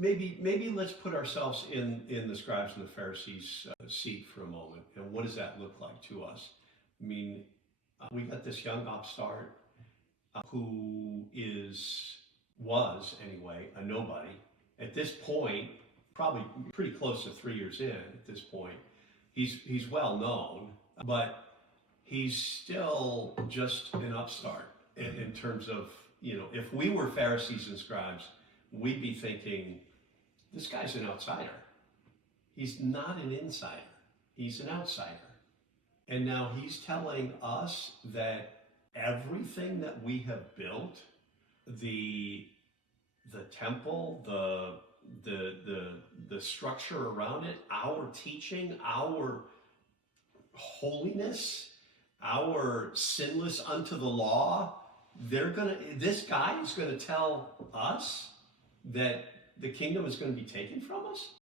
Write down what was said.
maybe let's put ourselves in the scribes and the Pharisees' seat for a moment. And what does that look like to us? I mean, we got this young upstart who was anyway a nobody at this point, probably pretty close to 3 years in at this point. He's well known, but he's still just an upstart in terms of, if we were Pharisees and scribes, we'd be thinking, this guy's an outsider. He's not an insider. He's an outsider. And now he's telling us that everything that we have built, the temple, the structure around it, our teaching, our holiness, our sinless unto the law, this guy is gonna tell us that the kingdom is going to be taken from us?